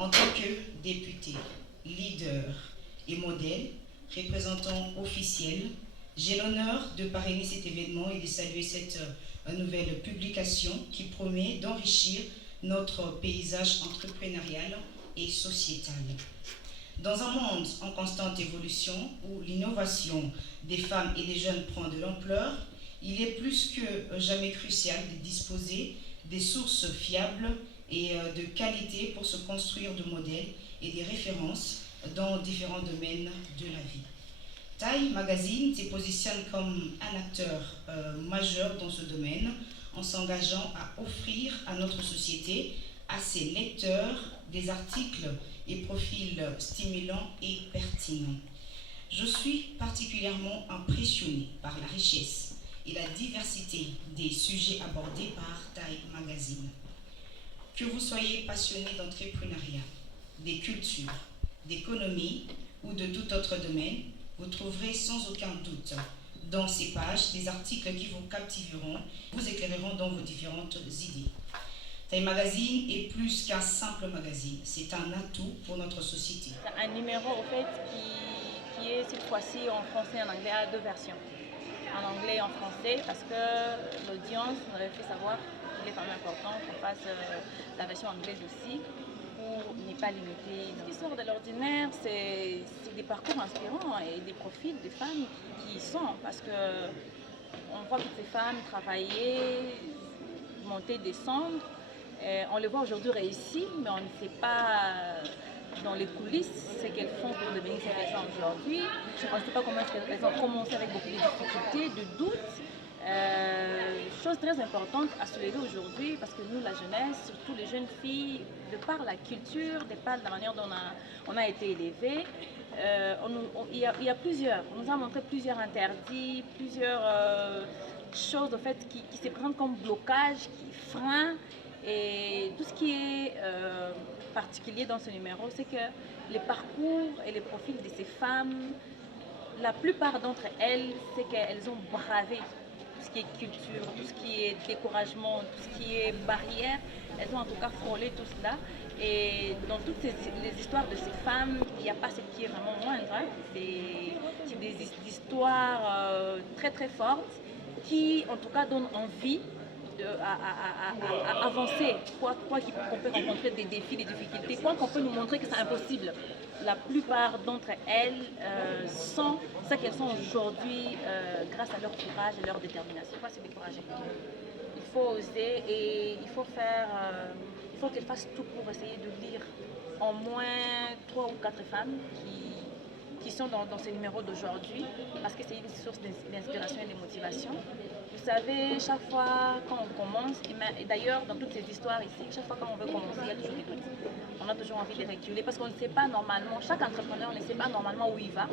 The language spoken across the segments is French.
En tant que député, leader et modèle, représentant officiel, j'ai l'honneur de parrainer cet événement et de saluer cette nouvelle publication qui promet d'enrichir notre paysage entrepreneurial et sociétal. Dans un monde en constante évolution où l'innovation des femmes et des jeunes prend de l'ampleur, il est plus que jamais crucial de disposer des sources fiables et de qualité pour se construire de modèles et des références dans différents domaines de la vie. Time Magazine se positionne comme un acteur majeur dans ce domaine en s'engageant à offrir à notre société, à ses lecteurs, des articles et profils stimulants et pertinents. Je suis particulièrement impressionnée par la richesse et la diversité des sujets abordés par Time Magazine. Que vous soyez passionné d'entrepreneuriat, des cultures, d'économie ou de tout autre domaine, vous trouverez sans aucun doute dans ces pages des articles qui vous captiveront, vous éclaireront dans vos différentes idées. Time Magazine est plus qu'un simple magazine, c'est un atout pour notre société. Un numéro au fait qui est cette fois-ci en français et en anglais à deux versions. En anglais et en français parce que l'audience nous avait fait savoir qu'il est quand même important qu'on fasse la version anglaise aussi pour ne pas limiter. Ce qui sort de l'ordinaire, c'est des parcours inspirants et des profils des femmes qui y sont parce que on voit toutes ces femmes travailler, monter, descendre. On les voit aujourd'hui réussir, mais on ne sait pas dans les coulisses ce qu'elles font pour devenir ce qu'elles sont aujourd'hui. On ne sait pas comment elles ont commencé avec beaucoup de difficultés, de doutes. Chose très importante à soulever aujourd'hui parce que nous, la jeunesse, surtout les jeunes filles, de par la culture, de par la manière dont on a été élevés, il y a plusieurs, on nous a montré plusieurs interdits, plusieurs choses en fait, qui se prennent comme blocage, qui freinent. Et tout ce qui est particulier dans ce numéro, c'est que les parcours et les profils de ces femmes, la plupart d'entre elles, c'est qu'elles ont bravé tout ce qui est culture, tout ce qui est découragement, tout ce qui est barrière. Elles ont en tout cas frôlé tout cela. Et dans toutes les histoires de ces femmes, il n'y a pas ce qui est vraiment moindre. Hein. C'est des histoires très très fortes qui en tout cas donnent envie à avancer, quoi qu'on peut rencontrer des défis, des difficultés, quoi qu'on peut nous montrer que c'est impossible. La plupart d'entre elles sont ce qu'elles sont aujourd'hui grâce à leur courage et leur détermination. Il ne faut pas se décourager. Il faut oser et il faut qu'elles fassent tout pour essayer de lire au moins 3 ou 4 femmes qui sont dans ces numéros d'aujourd'hui, parce que c'est une source d'inspiration et de motivation. Vous savez, chaque fois quand on commence, et d'ailleurs dans toutes ces histoires ici, chaque fois quand on veut commencer, il y a toujours des doutes. On a toujours envie de reculer parce qu'on ne sait pas normalement, chaque entrepreneur ne sait pas normalement où il va.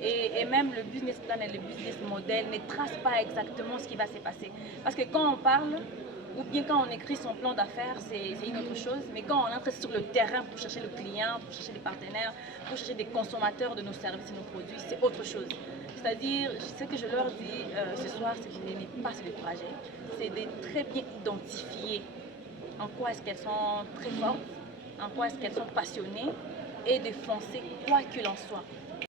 Et même le business plan et le business model ne tracent pas exactement ce qui va se passer. Parce que quand on parle, ou bien quand on écrit son plan d'affaires, c'est une autre chose. Mais quand on entre sur le terrain pour chercher le client, pour chercher des partenaires, pour chercher des consommateurs de nos services et nos produits, c'est autre chose. C'est-à-dire, ce que je leur dis ce soir, c'est de ne pas se décourager. C'est de très bien identifier en quoi est-ce qu'elles sont très fortes, en quoi est-ce qu'elles sont passionnées et de foncer quoi qu'il en soit.